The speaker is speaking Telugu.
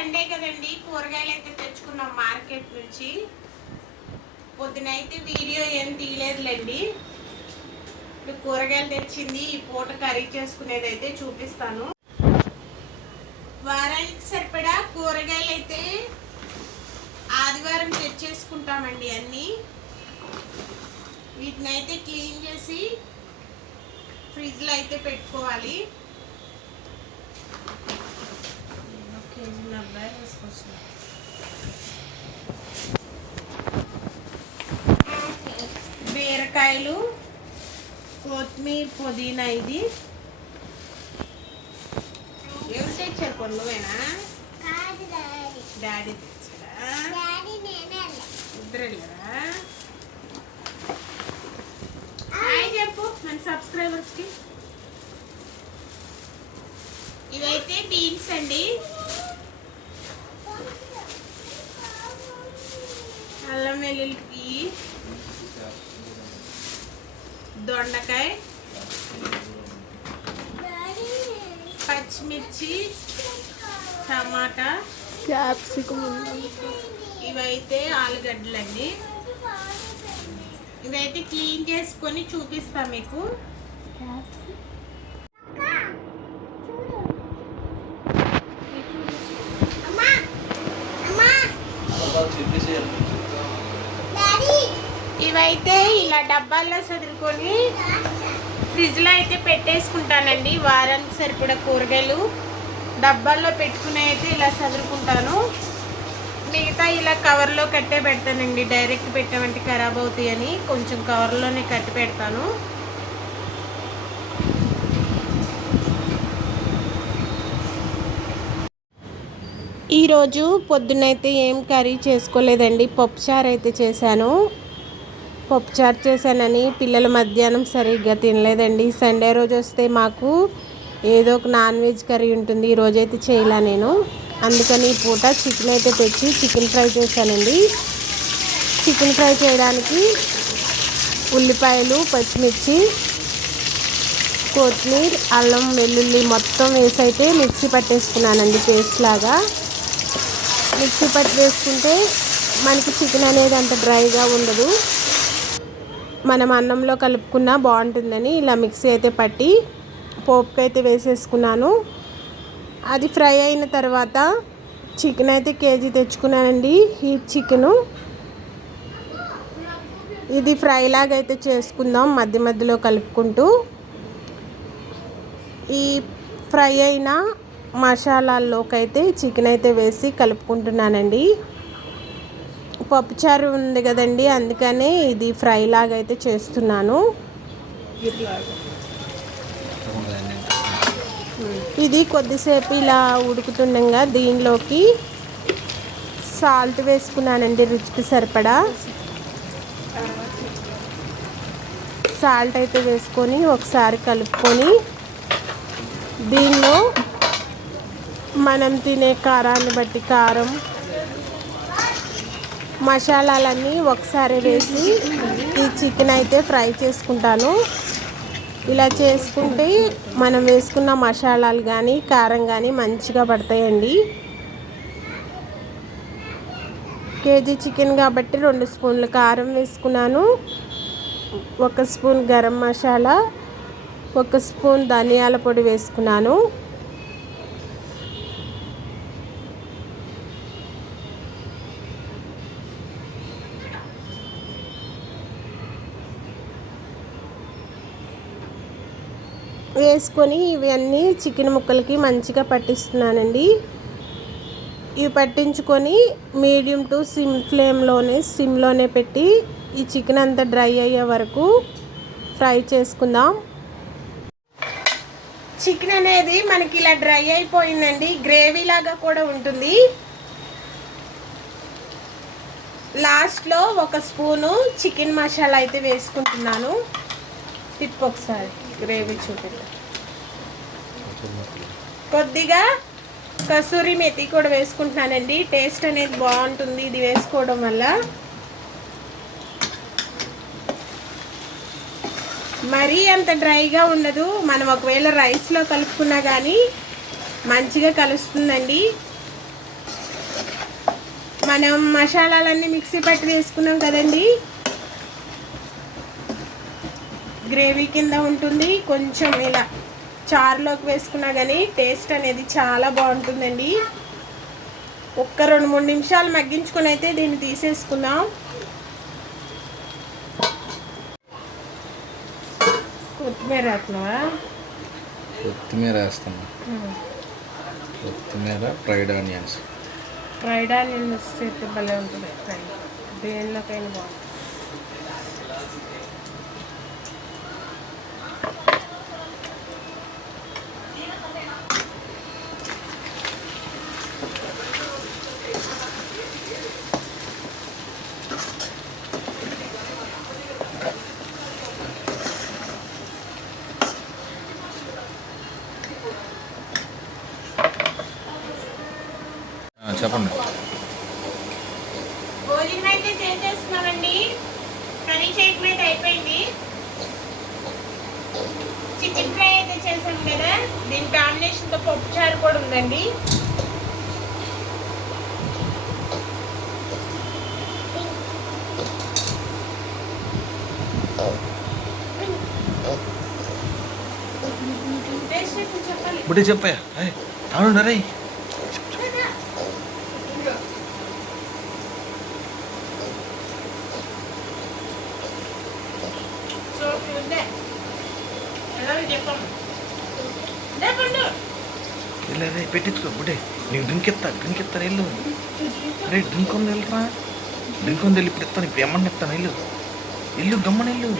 సండే కదండి కూరగాయలు అయితే తెచ్చుకున్నాం మార్కెట్ నుంచి. పొద్దునైతే వీడియో ఏం తీయలేదులేండి. ఇప్పుడు కూరగాయలు తెచ్చింది ఈ పూట కర్రీ చేసుకునేది అయితే చూపిస్తాను. వారానికి సరిపడా కూరగాయలు అయితే ఆదివారం తెచ్చేసుకుంటామండి అన్నీ. వీటిని అయితే క్లీన్ చేసి ఫ్రిడ్జ్లో అయితే పెట్టుకోవాలి. బీరకాయలు కొత్తిమీర పుదీనా ఇది. ఎవరు తెచ్చారు కొన్ని నువ్వేనా? కాదు డాడీ. తెచ్చారా ఇద్దరు వెళ్ళారా? హాయ్ చెప్పు మన సబ్స్క్రైబర్స్కి ఇవైతే బీన్స్ అండి. వెల్లుల్లి దొండకాయ. పచ్చిమిర్చి. టమాటా. క్యాప్సికం ఇవైతే ఆలుగడ్డలండి. ఇవైతే క్లీన్ చేసుకొని చూపిస్తా మీకు. అమ్మా అమ్మా. డాడీ ఇవైతే ఇలా డబ్బాల్లో చదువుకొని ఫ్రిడ్జ్లో అయితే పెట్టేసుకుంటానండి. వారానికి సరిపడా కూరగాయలు డబ్బాల్లో పెట్టుకుని అయితే ఇలా చదువుకుంటాను మిగతా ఇలా కవర్లో కట్టే పెడతానండి. డైరెక్ట్ పెట్టామంటే ఖరాబ్ అవుతాయని కొంచెం కవర్లోనే కట్టి పెడతాను. ఈరోజు పొద్దునైతే ఏం కర్రీ చేసుకోలేదండి. పప్పుచారు అయితే చేశాను. పప్పుచారు చేశానని పిల్లలు మధ్యాహ్నం సరిగ్గా తినలేదండి. సండే రోజు వస్తే మాకు ఏదో ఒక నాన్ వెజ్ కర్రీ ఉంటుంది. ఈరోజైతే రోజైతే చేయలే నేను. అందుకని ఈ పూట చికెన్ అయితే తెచ్చి చికెన్ ఫ్రై చేశానండి. చికెన్ ఫ్రై చేయడానికి ఉల్లిపాయలు పచ్చిమిర్చి కొత్తిమీర అల్లం వెల్లుల్లి మొత్తం వేసి అయితే మిక్సీ పట్టేసుకున్నానండి పేస్ట్ లాగా. మిక్సీ పట్టి వేసుకుంటే మనకి చికెన్ అనేది అంత డ్రైగా ఉండదు. మనం అన్నంలో కలుపుకున్నా బాగుంటుందని ఇలా మిక్సీ అయితే పట్టి పోపుకి అయితే వేసేసుకున్నాను. అది ఫ్రై అయిన తర్వాత చికెన్ అయితే కేజీ తెచ్చుకున్నానండి ఈ చికెను. ఇది ఫ్రై లాగా అయితే చేసుకుందాం మధ్య మధ్యలో కలుపుకుంటూ. ఈ ఫ్రై అయిన మసాలాల్లోకి అయితే చికెన్ అయితే వేసి కలుపుకుంటున్నానండి. పప్పుచారు ఉంది కదండి అందుకనే ఇది ఫ్రై లాగా అయితే చేస్తున్నాను. ఇది కొద్దిసేపు ఇలా ఉడుకుతుండగా దీనిలోకి సాల్ట్ వేసుకున్నానండి రుచికి సరిపడా. సాల్ట్ అయితే వేసుకొని ఒకసారి కలుపుకొని దీనిలో మనం తినే కారాన్ని బట్టి కారం మసాలాలన్నీ ఒకసారి వేసి ఈ చికెన్ అయితే ఫ్రై చేసుకుంటాను. ఇలా చేసుకుంటే మనం వేసుకున్న మసాలాలు కానీ కారం కానీ మంచిగా పడతాయండి. కేజీ చికెన్ కాబట్టి రెండు స్పూన్లు కారం వేసుకున్నాను. ఒక స్పూన్ గరం మసాలా ఒక స్పూన్ ధనియాల పొడి వేసుకున్నాను. వేసుకొని ఇవన్నీ చికెన్ ముక్కలకి మంచిగా పట్టిస్తున్నానండి. ఇవి పట్టించుకొని మీడియం టు సిమ్ ఫ్లేమ్లోనే సిమ్లోనే పెట్టి ఈ చికెన్ అంతా డ్రై అయ్యే వరకు ఫ్రై చేసుకుందాం. చికెన్ అనేది మనకి ఇలా డ్రై అయిపోయిందండి. గ్రేవీ లాగా కూడా ఉంటుంది. లాస్ట్లో ఒక స్పూను చికెన్ మసాలా అయితే వేసుకుంటున్నాను. టిప్ ఒకసారి. గ్రేవీ చూపిద్దాం కొద్దిగా కసూరి మెతి కూడా వేసుకుంటున్నానండి. టేస్ట్ అనేది బాగుంటుంది ఇది వేసుకోవడం వల్ల. మరీ అంత డ్రైగా ఉండదు. మనం ఒకవేళ రైస్లో కలుపుకున్నా కానీ మంచిగా కలుస్తుందండి. మనం మసాలాలన్నీ మిక్సీ పట్టి వేసుకున్నాం కదండి. గ్రేవీ కింద ఉంటుంది. కొంచెం ఇలా చారులోకి వేసుకున్నా కానీ టేస్ట్ అనేది చాలా బాగుంటుందండి. ఒక్క రెండు మూడు నిమిషాలు మగ్గించుకొని అయితే దీన్ని తీసేసుకుందాం. కొత్తిమీర వేస్తున్నావా? కొత్తిమీర వేస్తాను కొత్తిమీర ఫ్రైడ్ ఆనియన్స్. ఫ్రైడ్ ఆనియన్ వేస్తే భలే ఉంటుంది. ఫ్రై దేనిలోకైనా బాగుంటుంది. చెప్పండి. భోజనం అయితే చేసేస్తున్నామండి. కర్రీ చేయడం అయితే అయిపోయింది. చికెన్ ఫ్రై అయితే చేసాం కదా. దీని కాంబినేషన్తో పప్పు చారు కూడా ఉందండి. చెప్పాలి బుడ్డి చెప్పా అవును రే ఇలా పెట్టించుకో గుడే నీకు డ్రింక్ ఎత్తా డ్రింక్ ఇస్తాను వెళ్ళు. అరే డ్రింక్ ఉంది వెళ్ళరా. డ్రింక్ ఉంది వెళ్ళి ఇప్పుడు ఎత్తాను ఇప్పుడు ఎమ్మని ఎత్తాను వెళ్ళు. వెళ్ళు గమ్మని వెళ్ళు.